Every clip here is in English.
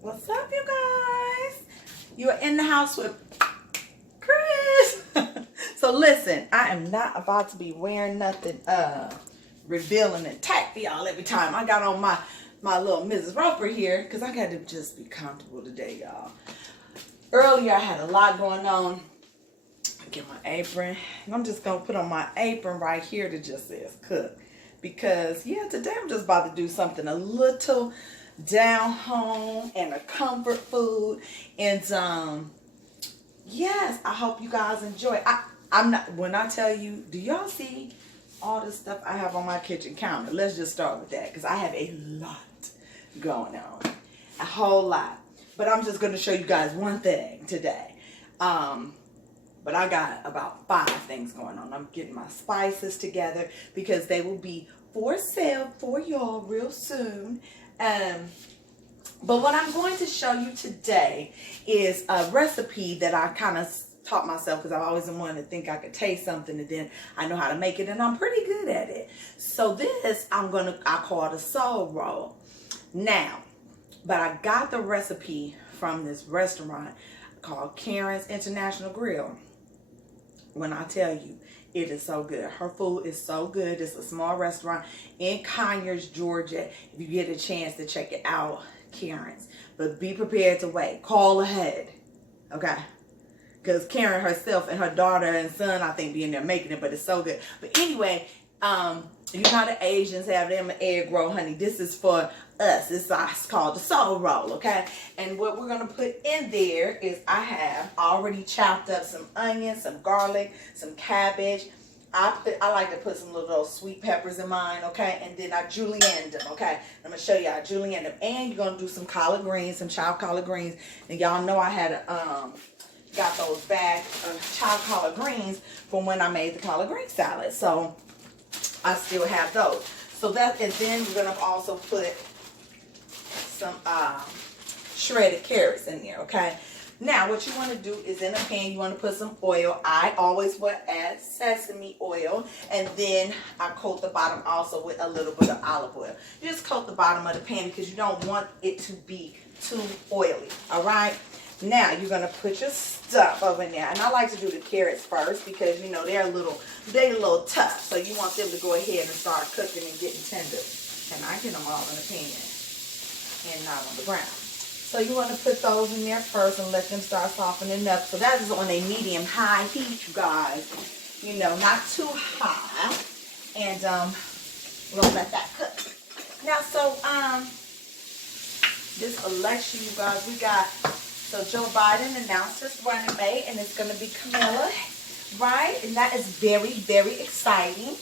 What's up, you guys? You're in the house with Chris. So listen, I am not about to be wearing nothing revealing and tack for y'all every time. I got on my little Mrs. Roper here because I got to just be comfortable today, y'all. Earlier I had a lot going on. Get my apron. I'm just gonna put on my apron right here that just says cook, because yeah, today I'm just about to do something a little down home and a comfort food. And yes, I hope you guys enjoy. I'm not, when I tell you, do y'all see all the stuff I have on my kitchen counter? Let's just start with that, because I have a lot going on, a whole lot. But I'm just gonna show you guys one thing today. But I got about 5 things going on. I'm getting my spices together because they will be for sale for y'all real soon. But what I'm going to show you today is a recipe that I kind of taught myself, because I've always been wanting to think I could taste something and then I know how to make it, and I'm pretty good at it. So this I call it a soul roll. Now, but I got the recipe from this restaurant called Karen's International Grill. When I tell you, it is so good. Her food is so good. It's a small restaurant in Conyers, Georgia. If you get a chance to check it out, Karen's. But be prepared to wait. Call ahead. Okay? Because Karen herself and her daughter and son, I think, be in there making it, but it's so good. But anyway, you know how the Asians have them egg roll, honey. This is for us. It's called the soul roll, okay? And what we're going to put in there is I have already chopped up some onions, some garlic, some cabbage. I like to put some little sweet peppers in mine, okay? And then I julienne them, okay? I'm going to show you how I julienne them. And you're going to do some collard greens, some chopped collard greens. And y'all know I had got those bags of chopped collard greens from when I made the collard green salad. So I still have those. So that, and then we're going to also put some shredded carrots in there, okay? Now, what you want to do is in a pan, you want to put some oil. I always would add sesame oil, and then I coat the bottom also with a little bit of olive oil. You just coat the bottom of the pan because you don't want it to be too oily, all right? Now, you're going to put your stuff over in there. And I like to do the carrots first because, you know, they're a little tough. So you want them to go ahead and start cooking and getting tender. And I get them all in the pan and not on the ground. So you want to put those in there first and let them start softening up. So that is on a medium-high heat, you guys. You know, not too high. And we'll let that cook. Now, so this election, you guys, we got... So Joe Biden announced his running mate, and it's going to be Kamala, right? And that is very, very exciting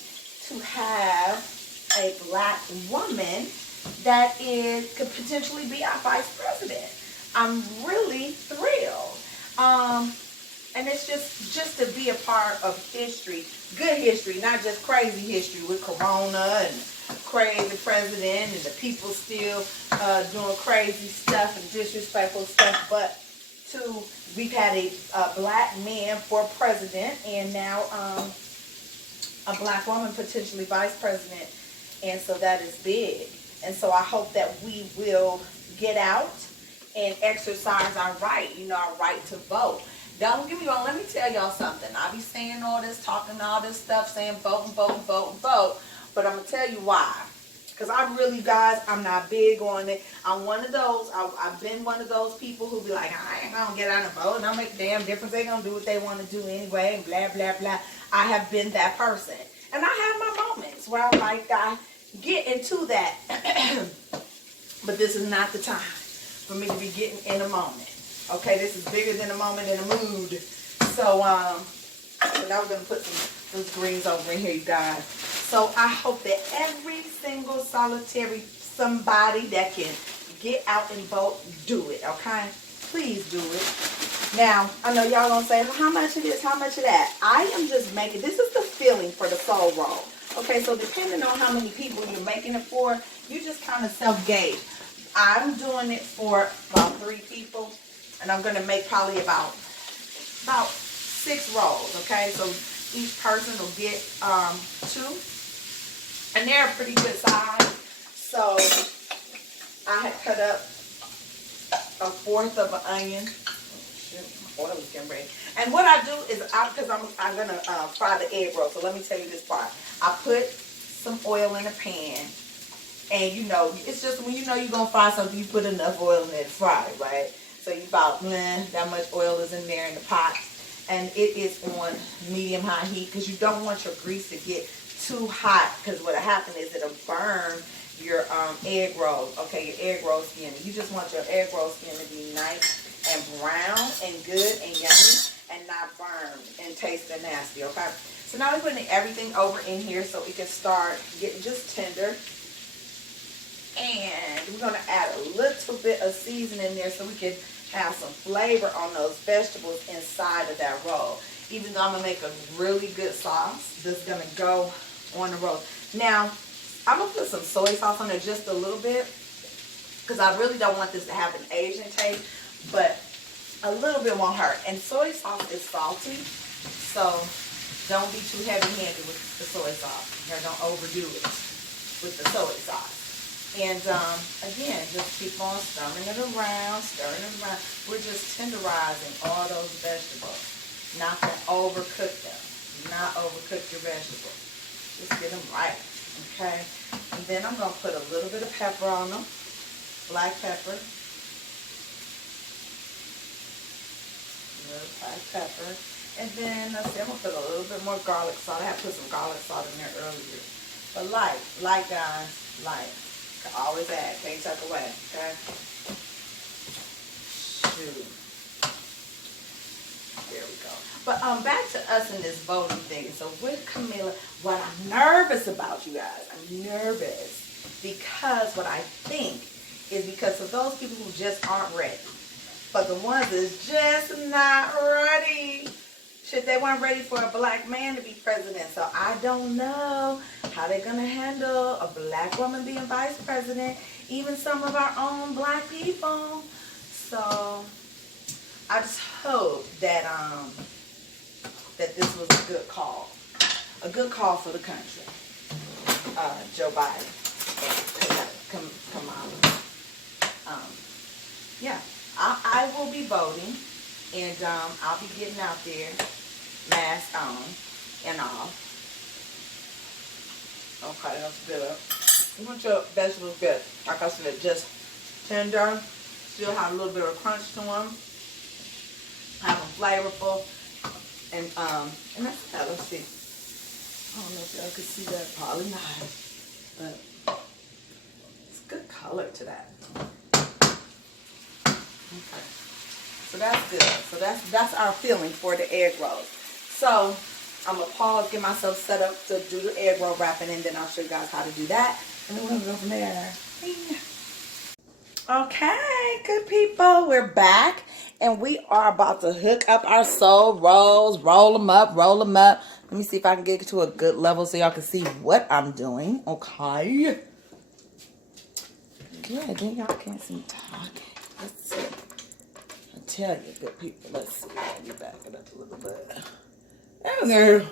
to have a black woman that could potentially be our vice president. I'm really thrilled. And it's just to be a part of history, good history, not just crazy history with Corona and crazy president and the people still doing crazy stuff and disrespectful stuff, but we've had a black man for president, and now a black woman potentially vice president, and so that is big. And so I hope that we will get out and exercise our right, you know, our right to vote. Don't get me wrong, let me tell y'all something. I be saying all this, talking all this stuff, saying vote and vote and vote and vote. But I'm going to tell you why. Because I really, guys, I'm not big on it. I'm one of those, I've been one of those people who be like, I ain't going to get out and vote. And I'll make a damn difference. They're going to do what they want to do anyway, and blah, blah, blah. I have been that person. And I have my moments where I'm like, I get into that. But this is not the time for me to be getting in a moment. Okay, this is bigger than a moment and a mood. So, now we're going to put those greens over in here, you guys. So I hope that every single solitary somebody that can get out and vote, do it, okay? Please do it. Now, I know y'all going to say, well, how much of this, how much of that? I am just making, this is the filling for the soul roll. Okay, so depending on how many people you're making it for, you just kind of self-gauge. I'm doing it for about 3 people. And I'm going to make probably about 6 rolls, okay? So each person will get 2. And they're a pretty good size. So I had cut up 1/4 of an onion. Oil is getting ready. And what I do is, because I'm gonna fry the egg roll. So let me tell you this part. I put some oil in a pan, and you know, it's just when you know you're gonna fry something, you put enough oil in there to fry it, right? So you about that much oil is in there in the pot, and it is on medium-high heat because you don't want your grease to get too hot. Because what'll happen is it'll burn your egg roll. Okay, your egg roll skin. You just want your egg roll skin to be nice and brown and good and yummy and not burned and tasting nasty. Okay, so now we're putting everything over in here so it can start getting just tender. And we're going to add a little bit of seasoning there so we can have some flavor on those vegetables inside of that roll. Even though I'm going to make a really good sauce that's going to go on the roll. Now, I'm going to put some soy sauce on there just a little bit because I really don't want this to have an Asian taste, but a little bit won't hurt. And soy sauce is salty, so don't be too heavy-handed with the soy sauce. Or don't overdo it with the soy sauce. And again, just keep on stirring it around, We're just tenderizing all those vegetables. Not to overcook them. Not overcook your vegetables. Just get them right, okay? And then I'm going to put a little bit of pepper on them. Black pepper. A little black pepper. And then, let's see, I'm going to put a little bit more garlic salt. I had put some garlic salt in there earlier. But light guys, light. Always add, can't tuck away, okay? Shoot. There we go. But back to us in this voting thing. So with Camilla, what I'm nervous about, you guys, I'm nervous because what I think is because of those people who just aren't ready. But the ones that's just not ready. Shit, they weren't ready for a black man to be president. So I don't know how they're going to handle a black woman being vice president. Even some of our own black people. So I just hope that that this was a good call. A good call for the country. Joe Biden and Kamala. Yeah, I will be voting. And I'll be getting out there, mask on and all. Okay, that's good. You want your vegetables good. Like I said, just tender. Still have a little bit of crunch to them. Have them flavorful. And that's that. Let's see. I don't know if y'all can see that. Probably not. But it's good color to that. Okay. So that's good. So that's our filling for the egg rolls. So I'm going to pause, get myself set up to do the egg roll wrapping, and then I'll show you guys how to do that. And then we're going to go from there. Okay, good people. We're back. And we are about to hook up our soul rolls. Roll them up, roll them up. Let me see if I can get it to a good level so y'all can see what I'm doing. Okay. Good. Then y'all can't see me talking. Let's see. Tell you, good people. Let's see. Let me back it up a little bit. There we go.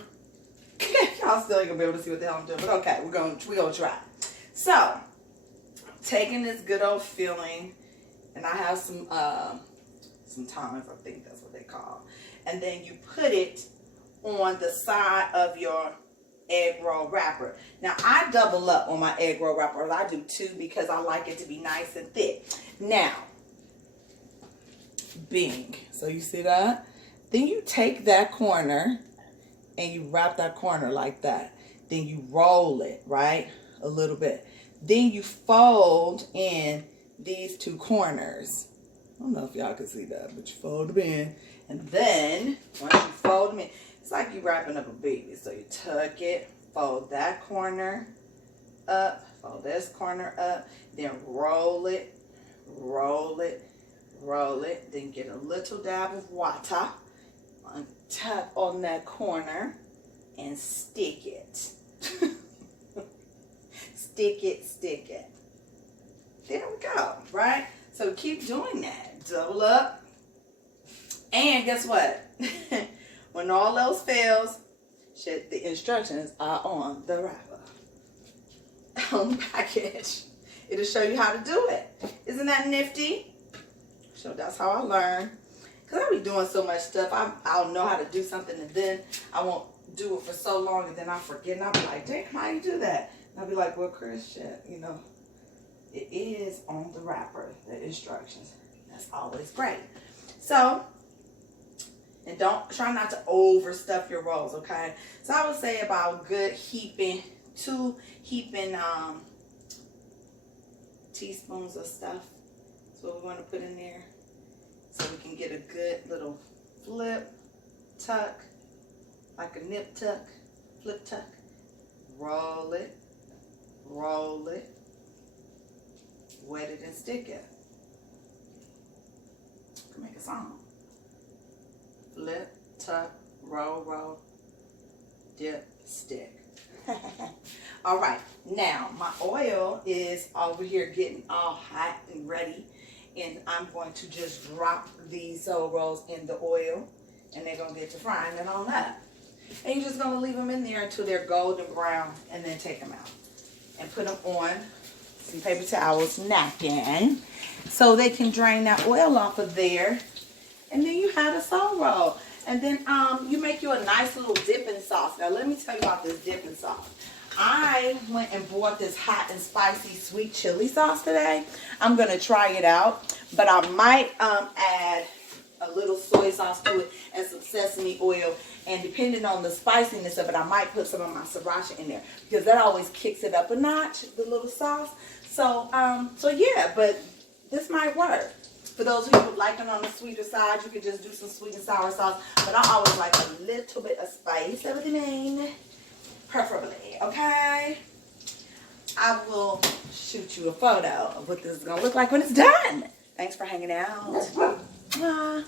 Y'all still ain't gonna be able to see what the hell I'm doing, but okay, we're gonna try. So, taking this good old filling, and I have some thyme, I think that's what they call, and then you put it on the side of your egg roll wrapper. Now I double up on my egg roll wrapper. I do two because I like it to be nice and thick. Now. Bing. So you see that? Then you take that corner and you wrap that corner like that. Then you roll it, right? A little bit. Then you fold in these two corners. I don't know if y'all can see that, but you fold them in. And then, once you fold them in, it's like you wrapping up a baby. So you tuck it, fold that corner up, fold this corner up, then roll it, roll it, roll it, then get a little dab of water on top on that corner and stick it. Stick it, stick it. There we go, right? So keep doing that. Double up. And guess what? When all else fails, shit, the instructions are on the wrapper. On the package. It'll show you how to do it. Isn't that nifty? So that's how I learn. Because I be doing so much stuff. I'll know how to do something and then I won't do it for so long and then I forget. And I'll be like, damn, how you do that? And I'll be like, well, Christian, you know, it is on the wrapper, the instructions. That's always great. So, and try not to overstuff your rolls, okay? So I would say about good heaping, 2 heaping teaspoons of stuff. That's what we want to put in there. So we can get a good little flip, tuck, like a nip tuck, flip tuck. Roll it, wet it and stick it. Can make a song. Flip, tuck, roll, dip, stick. All right, now my oil is over here getting all hot and ready, and I'm going to just drop these soul rolls in the oil, and they're gonna get to frying and all that. And you're just gonna leave them in there until they're golden brown, and then take them out and put them on some paper towels, napkin, so they can drain that oil off of there. And then you have a soul roll. And then you make you a nice little dipping sauce. Now let me tell you about this dipping sauce. I went and bought this hot and spicy sweet chili sauce today. I'm going to try it out. But I might add a little soy sauce to it and some sesame oil. And depending on the spiciness of it, I might put some of my sriracha in there. Because that always kicks it up a notch, the little sauce. So yeah, but this might work. For those of you who like it on the sweeter side, you could just do some sweet and sour sauce. But I always like a little bit of spice, everything, preferably, okay? I will shoot you a photo of what this is going to look like when it's done. Thanks for hanging out. Bye.